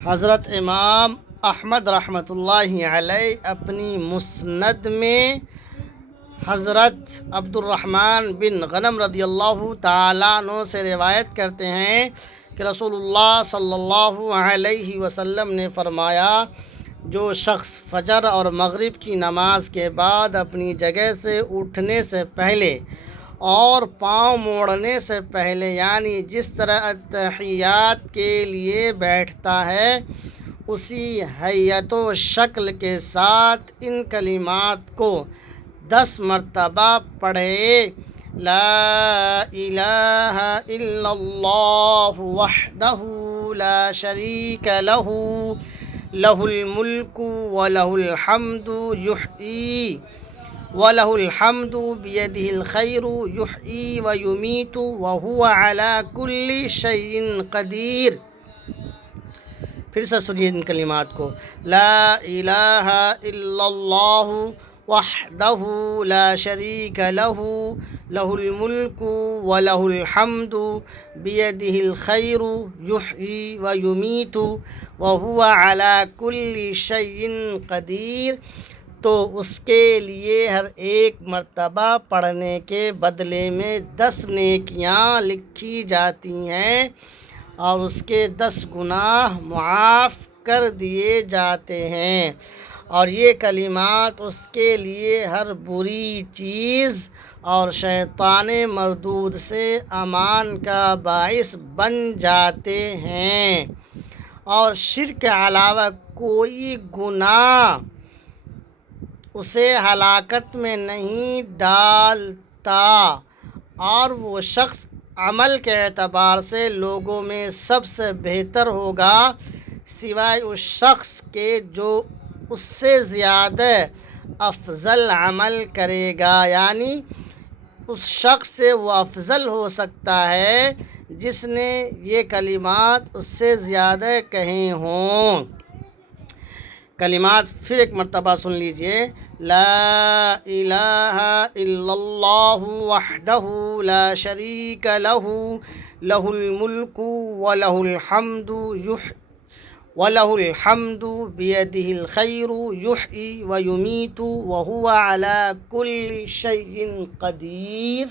حضرت امام احمد رحمۃ اللہ علیہ اپنی مسند میں حضرت عبد الرحمن بن غنم رضی اللہ تعالیٰ عنہ سے روایت کرتے ہیں کہ رسول اللہ صلی اللہ علیہ وسلم نے فرمایا، جو شخص فجر اور مغرب کی نماز کے بعد اپنی جگہ سے اٹھنے سے پہلے اور پاؤں موڑنے سے پہلے، یعنی جس طرح اتحیات کے لیے بیٹھتا ہے، اسی حیت و شکل کے ساتھ ان کلمات کو 10 مرتبہ پڑھے: لا الہ الا اللہ وحدہ لا شریک لہ لہ الملک ولہ الحمد یحیی وَلَهُ الْحَمْدُ بِيَدِهِ الْخَيْرُ يُحْيِي وَيُمِيتُ وَهُوَ عَلَى كُلِّ شَيْءٍ قَدِيرٌ۔ پھر سے سنیے ان کلمات کو: لا الہ الا اللہ وحدہ لا شریک لہ لہ الملک ولہ الحمد بیدہ الخیر یحیی ویمیت وہو علی کل شیء قدیر۔ تو اس کے لیے ہر ایک مرتبہ پڑھنے کے بدلے میں 10 نیکیاں لکھی جاتی ہیں اور اس کے 10 گناہ معاف کر دیے جاتے ہیں، اور یہ کلمات اس کے لیے ہر بری چیز اور شیطان مردود سے امان کا باعث بن جاتے ہیں، اور شرک کے علاوہ کوئی گناہ اسے ہلاکت میں نہیں ڈالتا، اور وہ شخص عمل کے اعتبار سے لوگوں میں سب سے بہتر ہوگا، سوائے اس شخص کے جو اس سے زیادہ افضل عمل کرے گا، یعنی اس شخص سے وہ افضل ہو سکتا ہے جس نے یہ کلمات اس سے زیادہ کہے ہوں۔ کلمات پھر ایک مرتبہ سن لیجئے: لا الہ الا اللہ وحدہ لا شریک لہ لہ الملک ولہ الحمد بیدہ الخیر یحیی ویمیت وہو علی کل شیء قدیر۔